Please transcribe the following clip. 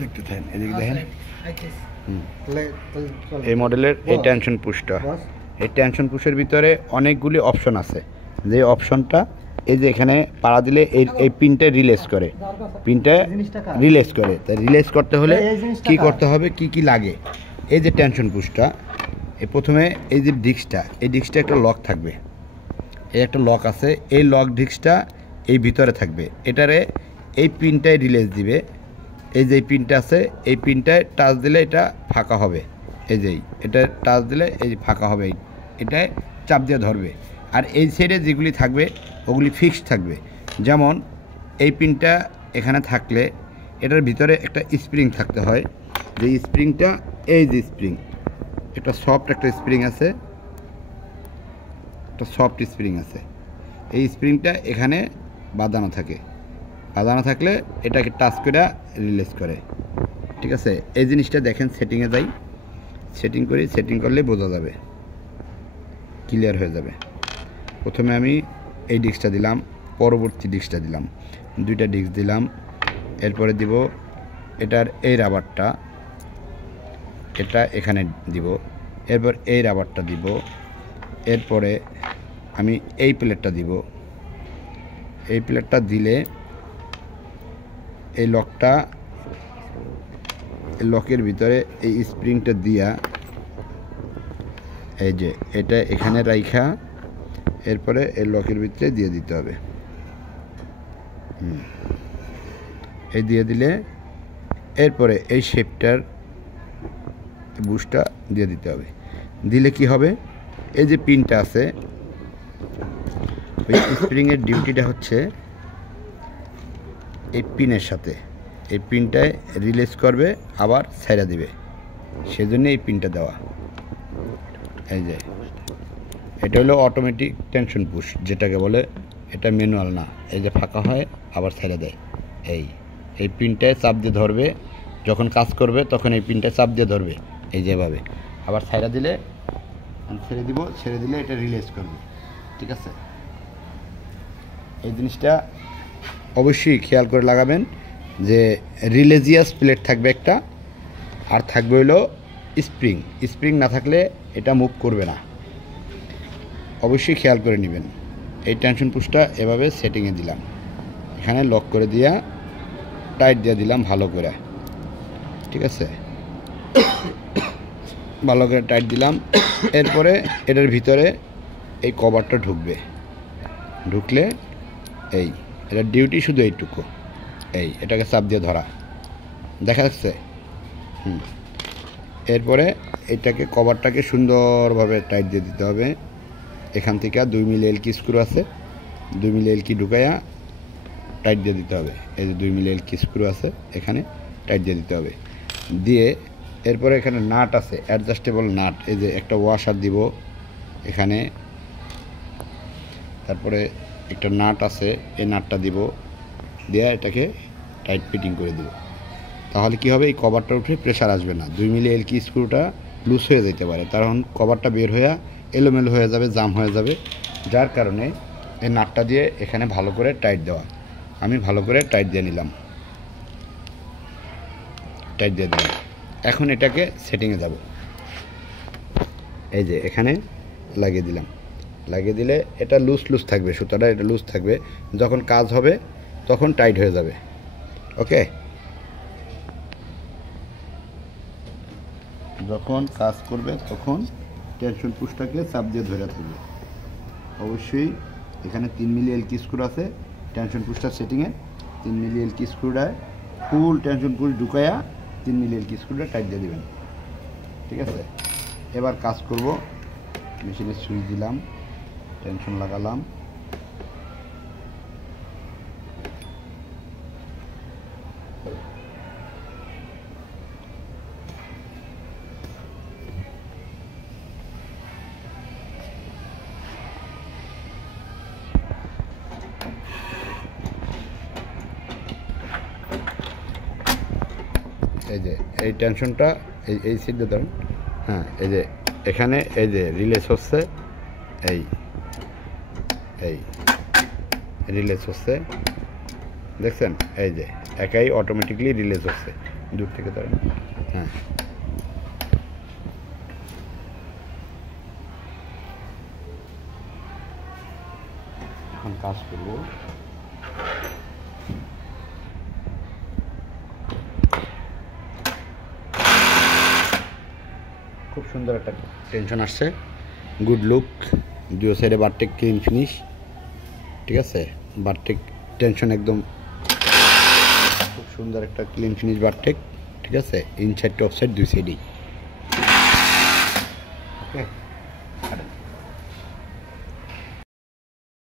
দেখতে থাকেন, এদিকে দেখেন। এই মডেলের এই টেনশন পুশটা, এই টেনশন পুশের ভিতরে অনেকগুলি অপশন আছে। যে অপশনটা এই যে এখানে পাড়া দিলে এই পিনটা রিলেজ করে, পিনটা রিলেজ করে। তাই রিলেজ করতে হলে কি করতে হবে, কি কি লাগে? এই যে টেনশন পুশটা, এই প্রথমে এই যে ডিস্কটা, এই ডিস্কটা একটা লক থাকবে, এই একটা লক আছে, এই লক ডিস্কটা এই ভিতরে থাকবে। এটারে এই পিনটায় রিলেজ দিবে। এই যে পিনটা আছে, এই পিনটায় টাচ দিলে এটা ফাঁকা হবে। এই যে এটা টাচ দিলে এই ফাঁকা হবে, এটায় চাপ দিয়ে ধরবে। আর এই সাইডে যেগুলি থাকবে ওগুলি ফিক্সড থাকবে। যেমন এই পিনটা এখানে থাকলে এটার ভিতরে একটা স্প্রিং থাকতে হয়, যে স্প্রিংটা এই যে স্প্রিং, একটা সফট একটা স্প্রিং আছে, একটা সফট স্প্রিং আছে। এই স্প্রিংটা এখানে বাঁধানো থাকে, বাঁধানো থাকলে এটাকে টাচ করে রিলিজ করে। ঠিক আছে, এই জিনিসটা দেখেন, সেটিংয়ে যাই, সেটিং করি, সেটিং করলে বোঝা যাবে, ক্লিয়ার হয়ে যাবে। প্রথমে আমি এই ডিস্কটা দিলাম, পরবর্তী ডিস্কটা দিলাম, দুইটা ডিস্ক দিলাম। এরপরে দিব এটার এই রাবারটা, এটা এখানে দিব। এরপর এই রাবারটা দিব। এরপরে আমি এই প্লেটটা দিব। এই প্লেটটা দিলে এই লকটা, এই লকের ভিতরে এই স্প্রিংটা দিয়া এই যে এটা এখানে রাইখা এরপরে এই লকের ভিতরে দিয়ে দিতে হবে। এই দিয়ে দিলে এরপরে এই শেপটার বুশটা দিয়ে দিতে হবে। দিলে কি হবে, এই যে পিনটা আছে, ওই স্প্রিংয়ের ডিউটিটা হচ্ছে এই পিনের সাথে, এই পিনটায় রিলিজ করবে আবার ছেড়ে দিবে, সেজন্য এই পিনটা দেওয়া। এই যে এটা হলো অটোমেটিক টেনশন পুশ যেটাকে বলে, এটা ম্যানুয়াল না। এই যে ফাঁকা হয় আবার ছেড়ে দেয়, এই পিনটায় চাপ দিয়ে ধরবে, যখন কাজ করবে তখন এই পিনটায় চাপ দিয়ে ধরবে, এই যেভাবে। আবার ছেড়ে দিলে, ছেড়ে দিব, ছেড়ে দিলে এটা রিলিজ করবে। ঠিক আছে, এই জিনিসটা অবশ্যই খেয়াল করে লাগাবেন যে রিলেজিয়াস প্লেট থাকবে একটা, আর থাকবে হলো স্প্রিং। স্প্রিং না থাকলে এটা মুভ করবে না, অবশ্যই খেয়াল করে নেবেন। এই টেনশন পুশটা এভাবে সেটিংয়ে দিলাম, এখানে লক করে দিয়া টাইট দিয়ে দিলাম ভালো করে। ঠিক আছে, ভালো করে টাইট দিলাম। এরপরে এটার ভিতরে এই কভারটা ঢুকবে, ঢুকলে এই এটার ডিউটি শুধু এইটুকু, এই এটাকে চাপ দিয়ে ধরা, দেখা যাচ্ছে। এরপরে এটাকে কভারটাকে সুন্দরভাবে টাইট দিয়ে দিতে হবে। এখান থেকে 2 মিলি এলকি স্ক্রু আছে, 2 মিলি এলকি ঢুকাইয়া টাইট দিয়ে দিতে হবে। এই যে 2 মিলি এলকি স্ক্রু আছে, এখানে টাইট দিয়ে দিতে হবে। দিয়ে এরপরে এখানে নাট আছে, অ্যাডজাস্টেবল নাট, এই যে একটা ওয়াশার দিব এখানে, তারপরে একটা নাট আছে, এই নাটটা দিব, দিয়ে এটাকে টাইট ফিটিং করে দেব। তাহলে কি হবে, এই কভারটা উঠে প্রেশার আসবে না। 2 মিলি এলকি স্ক্রুটা লুজ হয়ে যেতে পারে, কারণ কভারটা বের হয়ে এলোমেলো হয়ে যাবে, জাম হয়ে যাবে। যার কারণে এই নাটটা দিয়ে এখানে ভালো করে টাইট দেওয়া। আমি ভালো করে টাইট দিয়ে নিলাম, টাইট দিয়ে দিলাম। এখন এটাকে সেটিংয়ে যাব। এই যে এখানে লাগিয়ে দিলাম, লাগিয়ে দিলে এটা লুজ থাকবে, সুতাটা এটা লুজ থাকবে। যখন কাজ হবে তখন টাইট হয়ে যাবে। ওকে, যখন কাজ করবে তখন টেনশন পুশটাকে চাপ দিয়ে ধরে থাকবে। অবশ্যই এখানে 3 মিলি এলকি স্ক্রু আছে টেনশন পুশটা সেটিংয়ে। 3 মিলি এলকি স্ক্রুটায় ফুল টেনশন পুশ ঢুকায়া 3 মিলি এলকি স্ক্রুটা টাইট দিয়ে দেবেন। ঠিক আছে, এবার কাজ করব। মেশিনের সুইচ দিলাম, টেনশন লাগালাম, এই যে এই টেনশনটা এই সিটে ধরুন। হ্যাঁ, এই যে এখানে এই যে রিলেজ হচ্ছে, এই রিলেজ হচ্ছে। দেখছেন এই যে একাই অটোমেটিকলি রিলিজ হচ্ছে দূর থেকে ধরেন হ্যাঁ এখন কাজ করব খুব সুন্দর একটা টেনশন আসছে গুড লুক দুই সাইডে বারটেক ক্লিন ফিনিশ ঠিক আছে বারটেক টেনশন একদম খুব সুন্দর একটা ক্লিন ফিনিশ বারটেক ঠিক আছে ইনসাইড টু অফসাইড দুই সাইডেই ওকে